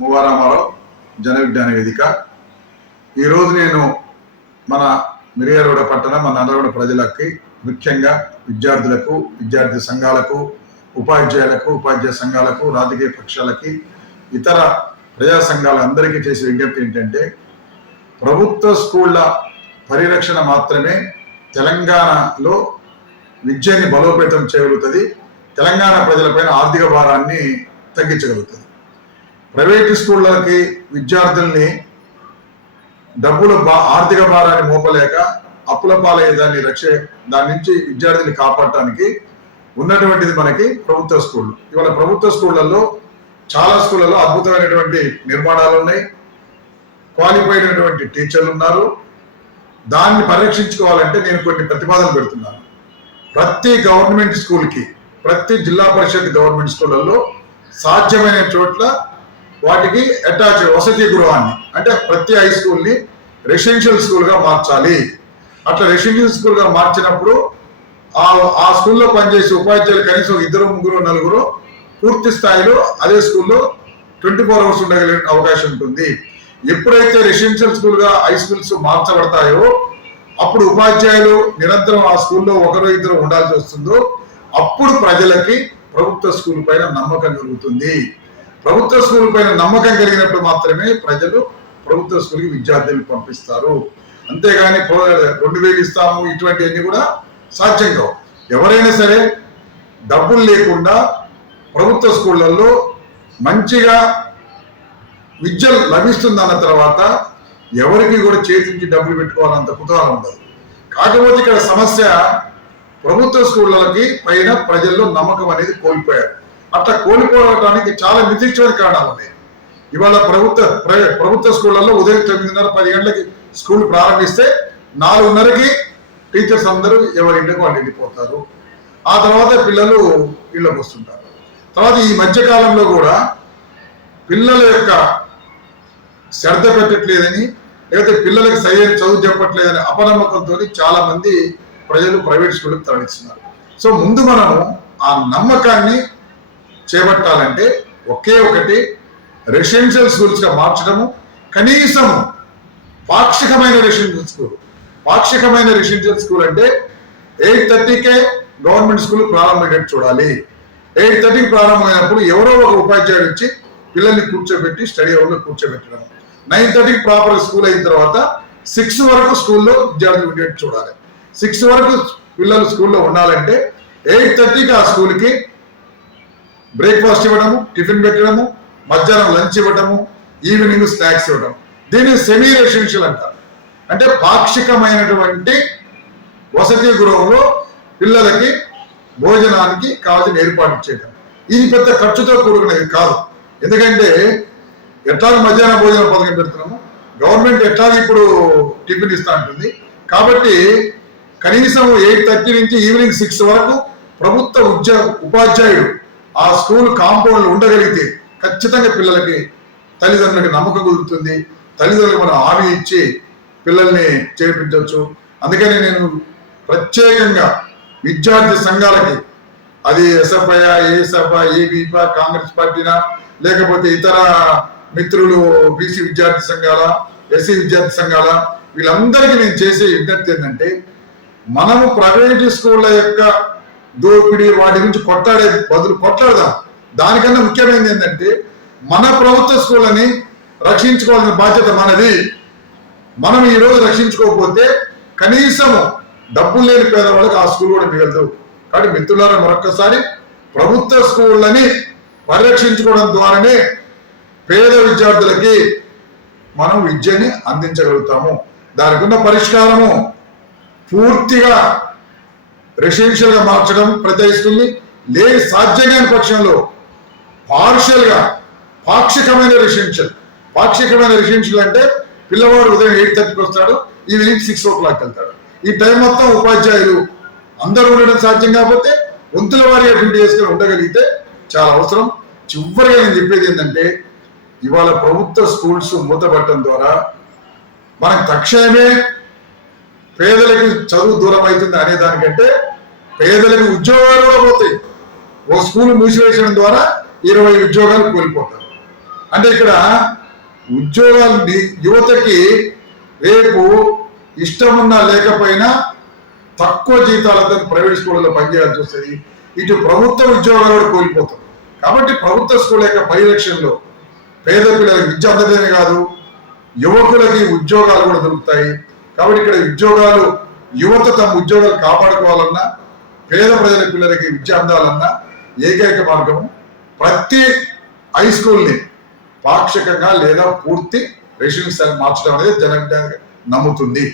మూవారామారావు జన విజ్ఞాన వేదిక. ఈరోజు నేను మన మిర్యాలగూడ పట్టణ మన నల్లగొండ ప్రజలకి, ముఖ్యంగా విద్యార్థులకు, విద్యార్థి సంఘాలకు, ఉపాధ్యాయులకు, ఉపాధ్యాయ సంఘాలకు, రాజకీయ పక్షాలకి, ఇతర ప్రజా సంఘాలందరికీ చేసే విజ్ఞప్తి ఏంటంటే, ప్రభుత్వ స్కూళ్ళ పరిరక్షణ మాత్రమే తెలంగాణలో విద్యని బలోపేతం చేయగలుగుతుంది, తెలంగాణ ప్రజలపైన ఆర్థిక భారాన్ని తగ్గించగలుగుతుంది. ప్రైవేటు స్కూళ్ళకి విద్యార్థుల్ని డబ్బుల ఆర్థిక భారాన్ని మోపలేక అప్పుల పాలయ్యేదాన్ని దాని నుంచి విద్యార్థుల్ని కాపాడటానికి ఉన్నటువంటిది మనకి ప్రభుత్వ స్కూళ్ళు. ఇవాళ ప్రభుత్వ స్కూళ్ళల్లో చాలా స్కూళ్ళలో అద్భుతమైనటువంటి నిర్మాణాలు ఉన్నాయి, క్వాలిఫైడ్ అయినటువంటి టీచర్లు ఉన్నారు. దాన్ని పరిరక్షించుకోవాలంటే నేను కొన్ని ప్రతిపాదనలు పెడుతున్నాను. ప్రతి గవర్నమెంట్ స్కూల్కి, ప్రతి జిల్లా పరిషత్ గవర్నమెంట్ స్కూళ్ళల్లో సాధ్యమైన చోట్ల వాటికి అటాచ్ వసతి గృహాన్ని, అంటే ప్రతి హై స్కూల్ని రెసిడెన్షియల్ స్కూల్గా మార్చాలి. అట్లా రెసిడెన్షియల్ స్కూల్గా మార్చినప్పుడు ఆ స్కూల్లో పనిచేసే ఉపాధ్యాయులు కనీసం 2, 3, 4 పూర్తి స్థాయిలో అదే స్కూల్లో 24 hours ఉండగలిగే అవకాశం ఉంటుంది. ఎప్పుడైతే రెసిడెన్షియల్ స్కూల్గా హై స్కూల్స్ మార్చబడతాయో అప్పుడు ఉపాధ్యాయులు నిరంతరం ఆ స్కూల్లో 1, 2 ఉండాల్సి వస్తుందో అప్పుడు ప్రజలకి ప్రభుత్వ స్కూల్ పైన నమ్మకం కలుగుతుంది. ప్రభుత్వ స్కూల్ పైన నమ్మకం కలిగినప్పుడు మాత్రమే ప్రజలు ప్రభుత్వ స్కూల్కి విద్యార్థులు పంపిస్తారు. అంతేగాని 2000 ఇస్తాము ఇటువంటివన్నీ కూడా సాధ్యం కావు. ఎవరైనా సరే డబ్బులు లేకుండా ప్రభుత్వ స్కూళ్ళల్లో మంచిగా విద్య లభిస్తుందన్న తర్వాత ఎవరికి కూడా చేతి నుంచి డబ్బులు పెట్టుకోవాలంత కుతూహలం ఉండదు. కాకపోతే ఇక్కడ సమస్య, ప్రభుత్వ స్కూళ్ళకి పైన ప్రజల్లో నమ్మకం అనేది కోల్పోయారు. అట్లా కోల్పోవడానికి చాలా నిర్దిష్టమైన కారణాలు ఉన్నాయి. ఇవాళ ప్రభుత్వ స్కూళ్ళల్లో ఉదయం 9:30, 10 గంటలకి స్కూల్ ప్రారంభిస్తే 4:30కి టీచర్స్ అందరూ ఎవరి ఇంటికి వాళ్ళు వెళ్ళిపోతారు. ఆ తర్వాత పిల్లలు ఇళ్ళకి వస్తుంటారు. తర్వాత ఈ మధ్యకాలంలో కూడా పిల్లల యొక్క శ్రద్ధ పెట్టట్లేదని, లేకపోతే పిల్లలకి సరైన చదువు చెప్పట్లేదని అపనమ్మకంతో చాలా మంది ప్రజలు ప్రైవేట్ స్కూళ్ళకి తరలిస్తున్నారు. సో ముందు మనము ఆ నమ్మకాన్ని చేపట్టాలంటే ఒకే ఒకటి రెసిడెన్షియల్ స్కూల్స్గా మార్చడము. కనీసం పాక్షికమైన రెసిడెన్షియల్ స్కూల్. పాక్షికమైన రెసిడెన్షియల్ స్కూల్ అంటే 8:30కే గవర్నమెంట్ స్కూల్ ప్రారంభమయ్యేటట్టు చూడాలి. 8:30కి ప్రారంభమైనప్పుడు ఎవరో ఒక ఉపాధ్యాయుడు వచ్చి పిల్లల్ని కూర్చోబెట్టి స్టడీ అవర్లో కూర్చోబెట్టడం. 9:30కి ప్రాపర్ స్కూల్ అయిన తర్వాత 6 వరకు స్కూల్లో విద్యార్థులు ఉండేట్టు చూడాలి. 6 వరకు పిల్లలు స్కూల్లో ఉండాలంటే 8:30కి ఆ స్కూల్కి బ్రేక్ఫాస్ట్ ఇవ్వడము, టిఫిన్ పెట్టడము, మధ్యాహ్నం లంచ్ ఇవ్వడము, ఈవినింగ్ స్నాక్స్ ఇవ్వడం. దీన్ని సెమీ రెసిడెన్షియల్ అంటారు. అంటే పాక్షికమైనటువంటి వసతి గృహంలో పిల్లలకి భోజనానికి కావాల్సిన ఏర్పాటు చేయడం. ఇది పెద్ద ఖర్చుతో కూడుకునేది కాదు. ఎందుకంటే ఎట్లా మధ్యాహ్న భోజన పథకం పెడుతున్నాము, గవర్నమెంట్ ఎట్లా ఇప్పుడు టిఫిన్ ఇస్తా ఉంటుంది. కాబట్టి కనీసం 8:30 నుంచి ఈవినింగ్ 6 వరకు ప్రభుత్వ ఉపాధ్యాయుడు ఆ స్కూల్ కాంపౌండ్లో ఉండగలిగితే ఖచ్చితంగా పిల్లలకి, తల్లిదండ్రులకి నమ్మకం కుదురుతుంది. తల్లిదండ్రులకు మనం హామీ ఇచ్చి పిల్లల్ని చేర్పించవచ్చు. అందుకని నేను ప్రత్యేకంగా విద్యార్థి సంఘాలకి, అది ఎస్ఎఫ్ఐ, ఏఎస్ఎఫ్ఐ, ఏబీపా, కాంగ్రెస్ పార్టీనా, లేకపోతే ఇతర మిత్రులు బీసీ విద్యార్థి సంఘాల, ఎస్సీ విద్యార్థి సంఘాల, వీళ్ళందరికీ నేను చేసే విజ్ఞప్తి ఏంటంటే, మనము ప్రైవేటు స్కూళ్ళ యొక్క దోపిడీ వాటి గురించి కొట్లాడే బదులు కొట్లాడదాం. దానికన్నా ముఖ్యమైనది ఏంటంటే మన ప్రభుత్వ స్కూళ్ళని రక్షించుకోవాల్సిన బాధ్యత మనది. మనం ఈరోజు రక్షించుకోకపోతే కనీసం డబ్బులు లేని పేదవాళ్ళకి ఆ స్కూల్ కూడా మిగలదు. కాబట్టి మిత్రులారా, మరొక్కసారి ప్రభుత్వ స్కూళ్ళని పరిరక్షించుకోవడం ద్వారానే పేద విద్యార్థులకి మనం విద్యని అందించగలుగుతాము. దానికి ఉన్న పరిష్కారము పూర్తిగా రెసిడెన్షియల్గా మార్చడం ప్రతి హై స్కూల్ని, లేని సాధ్యం కాని పక్షంలో పార్షియల్గా పాక్షికమైన రెసిడెన్షియల్. పాక్షికమైన రెసిడెన్షియల్ అంటే పిల్లవాడు ఉదయం 8:30కి వస్తాడు, ఈవినింగ్ 6 o'clock వెళ్తాడు. ఈ టైం మొత్తం ఉపాధ్యాయులు అందరూ ఉండడం సాధ్యం కాకపోతే వంతుల వారిగా 20 years ఉండగలిగితే చాలా అవసరం. చివరిగా నేను చెప్పేది ఏంటంటే, ఇవాళ ప్రభుత్వ స్కూల్స్ మూతపడటం ద్వారా మనకు తక్షణమే పేదలకి చదువు దూరం అవుతుంది అనేదానికంటే పేదలకు ఉద్యోగాలు కూడా పోతాయి. ఓ స్కూల్ మూసివేయడం ద్వారా 20 ఉద్యోగాలు కోల్పోతారు. అంటే ఇక్కడ ఉద్యోగాలు యువతకి రేపు ఇష్టమున్నా లేకపోయినా తక్కువ జీతాలతో ప్రైవేట్ స్కూళ్ళలో పనిచేయాల్సి వస్తుంది. ఇటు ప్రభుత్వ ఉద్యోగాలు కూడా కోల్పోతాం. కాబట్టి ప్రభుత్వ స్కూల్ యొక్క పరిరక్షణలో పేద పిల్లలకి విద్య అందడమే కాదు, యువకులకి ఉద్యోగాలు కూడా దొరుకుతాయి. కాబట్టి ఇక్కడ ఉద్యోగాలు యువత తమ ఉద్యోగాలు కాపాడుకోవాలన్నా, పేద ప్రజల పిల్లలకి విద్య అందాలన్నా ఏకైక మార్గం ప్రతి హై స్కూల్ని పాక్షికంగా లేదా పూర్తి రెసిడెన్షియల్ మార్చడం అనేది జన విజ్ఞానం నమ్ముతుంది.